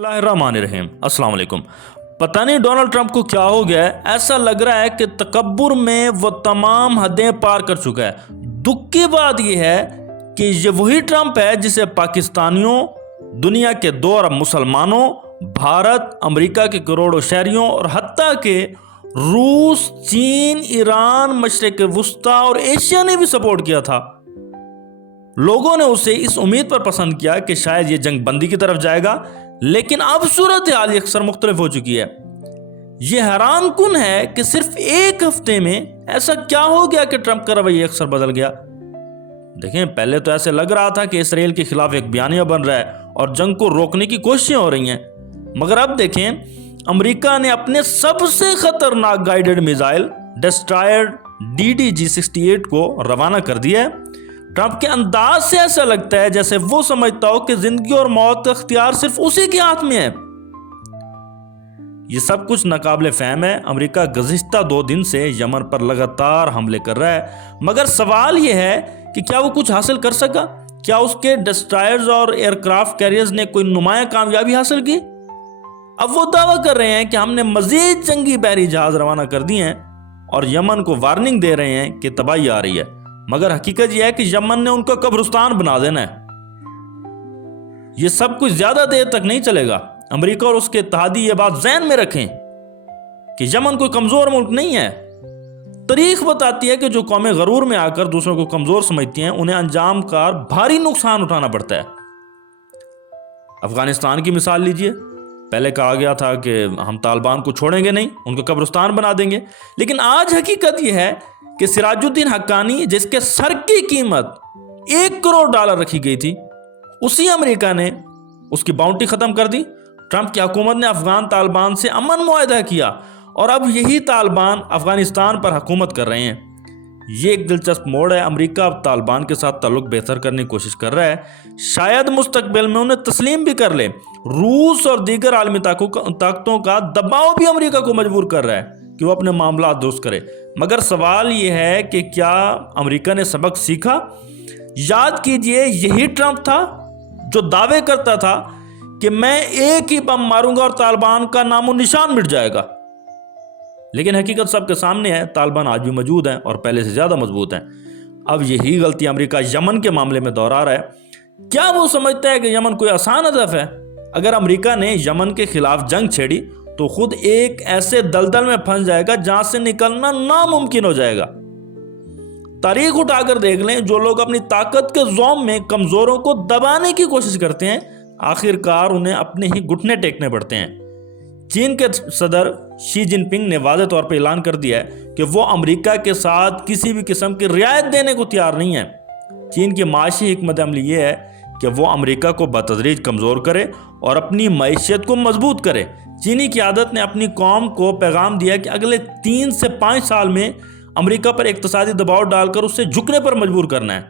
اللہ الرحمن الرحیم السلام علیکم۔ پتہ نہیں ڈونلڈ ٹرمپ کو کیا ہو گیا ہے، ایسا لگ رہا ہے کہ تکبر میں وہ تمام حدیں پار کر چکا ہے۔ دکھ کی بات یہ ہے کہ یہ وہی ٹرمپ ہے جسے پاکستانیوں، دنیا کے 2 ارب مسلمانوں، بھارت، امریکہ کے کروڑوں شہریوں اور حتیٰ کہ روس، چین، ایران، مشرق وسطیٰ اور ایشیا نے بھی سپورٹ کیا تھا۔ لوگوں نے اسے اس امید پر پسند کیا کہ شاید یہ جنگ بندی کی طرف جائے گا، لیکن اب صورتحال اکثر مختلف ہو چکی ہے۔ یہ حیران کن ہے کہ صرف ایک ہفتے میں ایسا کیا ہو گیا کہ ٹرمپ کا رویہ اکثر بدل گیا۔ دیکھیں، پہلے تو ایسے لگ رہا تھا کہ اسرائیل کے خلاف ایک بیانیہ بن رہا ہے اور جنگ کو روکنے کی کوششیں ہو رہی ہیں، مگر اب دیکھیں امریکہ نے اپنے سب سے خطرناک گائیڈڈ میزائل ڈسٹرائر DDG-68 کو روانہ کر دیا ہے۔ ٹرمپ کے انداز سے ایسا لگتا ہے جیسے وہ سمجھتا ہو کہ زندگی اور موت کا اختیار صرف اسی کے ہاتھ میں ہے۔ یہ سب کچھ ناقابل فہم ہے۔ امریکہ گزشتہ 2 دن سے یمن پر لگاتار حملے کر رہا ہے، مگر سوال یہ ہے کہ کیا وہ کچھ حاصل کر سکا؟ کیا اس کے ڈسٹرائرز اور ایئر کرافٹ کیریئرز نے کوئی نمایاں کامیابی حاصل کی؟ اب وہ دعویٰ کر رہے ہیں کہ ہم نے مزید جنگی بحری جہاز روانہ کر دیے ہیں اور یمن کو وارننگ دے رہے ہیں کہ تباہی آ رہی ہے، مگر حقیقت یہ ہے کہ یمن نے ان کا قبرستان بنا دینا ہے۔ یہ سب کچھ زیادہ دیر تک نہیں چلے گا۔ امریکہ اور اس کے اتحادی یہ بات ذہن میں رکھیں کہ یمن کوئی کمزور ملک نہیں ہے۔ تاریخ بتاتی ہے کہ جو قومیں غرور میں آ کر دوسروں کو کمزور سمجھتی ہیں، انہیں انجام کار بھاری نقصان اٹھانا پڑتا ہے۔ افغانستان کی مثال لیجئے، پہلے کہا گیا تھا کہ ہم طالبان کو چھوڑیں گے نہیں، ان کا قبرستان بنا دیں گے، لیکن آج حقیقت یہ ہے کہ سراج الدین حقانی، جس کے سر کی قیمت $1 کروڑ رکھی گئی تھی، اسی امریکہ نے اس کی باؤنٹی ختم کر دی۔ ٹرمپ کی حکومت نے افغان طالبان سے امن معاہدہ کیا اور اب یہی طالبان افغانستان پر حکومت کر رہے ہیں۔ یہ ایک دلچسپ موڑ ہے۔ امریکہ اب طالبان کے ساتھ تعلق بہتر کرنے کی کوشش کر رہا ہے، شاید مستقبل میں انہیں تسلیم بھی کر لے۔ روس اور دیگر عالمی طاقتوں کا دباؤ بھی امریکہ کو مجبور کر رہا ہے کہ وہ اپنے معاملات درست کرے، مگر سوال یہ ہے کہ کیا امریکہ نے سبق سیکھا؟ یاد کیجئے، یہی ٹرمپ تھا جو دعوے کرتا تھا کہ میں ایک ہی بم ماروں گا اور طالبان کا نام و نشان مٹ جائے گا، لیکن حقیقت سب کے سامنے ہے، طالبان آج بھی موجود ہیں اور پہلے سے زیادہ مضبوط ہیں۔ اب یہی غلطی امریکہ یمن کے معاملے میں دہرا رہا ہے۔ کیا وہ سمجھتا ہے کہ یمن کوئی آسان ہدف ہے؟ اگر امریکہ نے یمن کے خلاف جنگ چھیڑی تو خود ایک ایسے دلدل میں پھنس جائے گا جہاں سے نکلنا ناممکن ہو جائے گا۔ تاریخ اٹھا کر دیکھ لیں، جو لوگ اپنی طاقت کے زوم میں کمزوروں کو دبانے کی کوشش کرتے ہیں، آخر کار انہیں اپنے ہی گھٹنے ٹیکنے پڑتے ہیں۔ چین کے صدر شی جن پنگ نے واضح طور پر اعلان کر دیا ہے کہ وہ امریکہ کے ساتھ کسی بھی قسم کی رعایت دینے کو تیار نہیں ہے۔ چین کی معاشی حکمت عملی یہ ہے کہ وہ امریکہ کو بتدریج کمزور کرے اور اپنی معیشت کو مضبوط کرے۔ چینی قیادت نے اپنی قوم کو پیغام دیا کہ اگلے 3 سے 5 سال میں امریکہ پر اقتصادی دباؤ ڈال کر اسے جھکنے پر مجبور کرنا ہے۔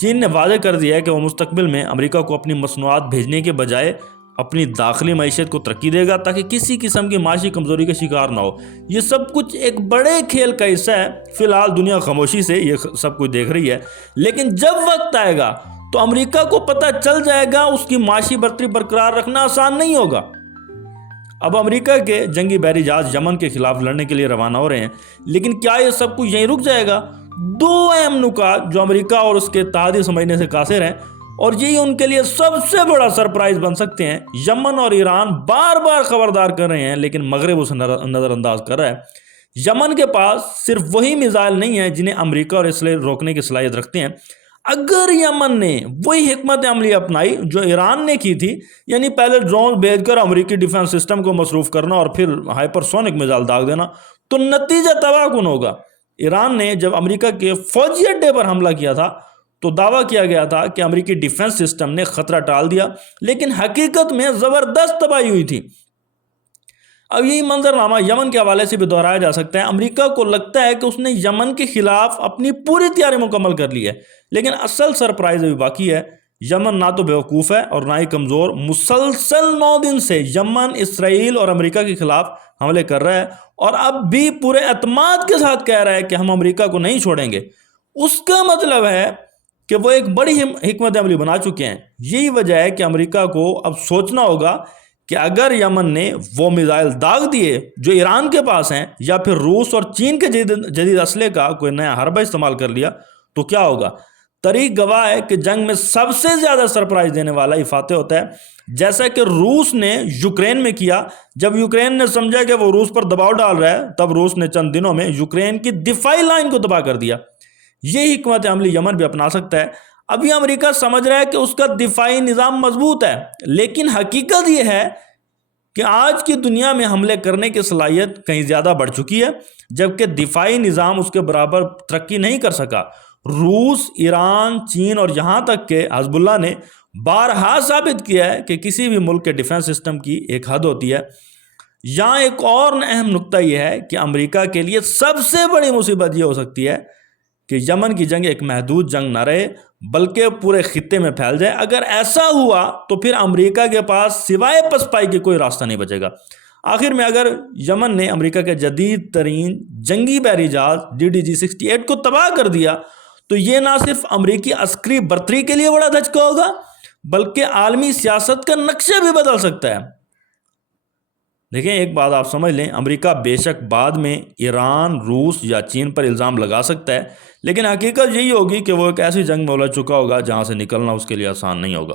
چین نے واضح کر دیا ہے کہ وہ مستقبل میں امریکہ کو اپنی مصنوعات بھیجنے کے بجائے اپنی داخلی معیشت کو ترقی دے گا تاکہ کسی قسم کی معاشی کمزوری کا شکار نہ ہو۔ یہ سب کچھ ایک بڑے کھیل کا حصہ ہے۔ فی الحال دنیا خاموشی سے یہ سب کچھ دیکھ رہی ہے، لیکن جب وقت آئے گا تو امریکہ کو پتہ چل جائے گا اس کی معاشی برتری برقرار رکھنا آسان نہیں ہوگا۔ اب امریکہ کے جنگی بحری جہاز یمن کے خلاف لڑنے کے لیے روانہ ہو رہے ہیں، لیکن کیا یہ سب کچھ یہیں رک جائے گا؟ 2 اہم نکات جو امریکہ اور اس کے اتحادی سمجھنے سے قاصر ہیں، اور یہی ان کے لیے سب سے بڑا سرپرائز بن سکتے ہیں۔ یمن اور ایران بار بار خبردار کر رہے ہیں، لیکن مغرب اسے نظر انداز کر رہا ہے۔ یمن کے پاس صرف وہی میزائل نہیں ہیں جنہیں امریکہ اور اسرائیل روکنے کی صلاحیت رکھتے ہیں۔ اگر یمن نے وہی حکمت عملی اپنائی جو ایران نے کی تھی، یعنی پہلے ڈرون بھیج کر امریکی ڈیفنس سسٹم کو مصروف کرنا اور پھر ہائپر سونک میزائل داغ دینا، تو نتیجہ تباہ کن ہوگا۔ ایران نے جب امریکہ کے فوجی اڈے پر حملہ کیا تھا تو دعویٰ کیا گیا تھا کہ امریکی ڈیفنس سسٹم نے خطرہ ٹال دیا، لیکن حقیقت میں زبردست تباہی ہوئی تھی۔ اب یہی منظرنامہ یمن کے حوالے سے بھی دہرایا جا سکتا ہے۔ امریکہ کو لگتا ہے کہ اس نے یمن کے خلاف اپنی پوری تیاری مکمل کر لی ہے، لیکن اصل سرپرائز ابھی باقی ہے۔ یمن نہ تو بیوقوف ہے اور نہ ہی کمزور۔ مسلسل 9 دن سے یمن اسرائیل اور امریکہ کے خلاف حملے کر رہا ہے اور اب بھی پورے اعتماد کے ساتھ کہہ رہا ہے کہ ہم امریکہ کو نہیں چھوڑیں گے۔ اس کا مطلب ہے کہ وہ ایک بڑی حکمت عملی بنا چکے ہیں۔ یہی وجہ ہے کہ امریکہ کو اب سوچنا ہوگا کہ اگر یمن نے وہ میزائل داغ دیے جو ایران کے پاس ہیں یا پھر روس اور چین کے جدید اسلحے کا کوئی نیا حربہ استعمال کر لیا تو کیا ہوگا؟ تاریخ گواہ ہے کہ جنگ میں سب سے زیادہ سرپرائز دینے والا ہی فاتح ہوتا ہے، جیسا کہ روس نے یوکرین میں کیا۔ جب یوکرین نے سمجھا کہ وہ روس پر دباؤ ڈال رہا ہے، تب روس نے چند دنوں میں یوکرین کی دفاعی لائن کو تباہ کر دیا۔ یہ حکمت عملی یمن بھی اپنا سکتا ہے۔ ابھی امریکہ سمجھ رہا ہے کہ اس کا دفاعی نظام مضبوط ہے، لیکن حقیقت یہ ہے کہ آج کی دنیا میں حملے کرنے کی صلاحیت کہیں زیادہ بڑھ چکی ہے، جبکہ دفاعی نظام اس کے برابر ترقی نہیں کر سکا۔ روس، ایران، چین اور یہاں تک کہ حزب اللہ نے بارہا ثابت کیا ہے کہ کسی بھی ملک کے ڈیفنس سسٹم کی ایک حد ہوتی ہے۔ یہاں ایک اور اہم نقطہ یہ ہے کہ امریکہ کے لیے سب سے بڑی مصیبت یہ ہو سکتی ہے کہ یمن کی جنگ ایک محدود جنگ نہ رہے بلکہ پورے خطے میں پھیل جائے۔ اگر ایسا ہوا تو پھر امریکہ کے پاس سوائے پسپائی کے کوئی راستہ نہیں بچے گا۔ آخر میں اگر یمن نے امریکہ کے جدید ترین جنگی بحری جہاز DDG-68 کو تباہ کر دیا تو یہ نہ صرف امریکی عسکری برتری کے لیے بڑا دھچکا ہوگا بلکہ عالمی سیاست کا نقشہ بھی بدل سکتا ہے۔ دیکھیں، ایک بات آپ سمجھ لیں، امریکہ بے شک بعد میں ایران، روس یا چین پر الزام لگا سکتا ہے، لیکن حقیقت یہی ہوگی کہ وہ ایک ایسی جنگ میں الجھ چکا ہوگا جہاں سے نکلنا اس کے لیے آسان نہیں ہوگا۔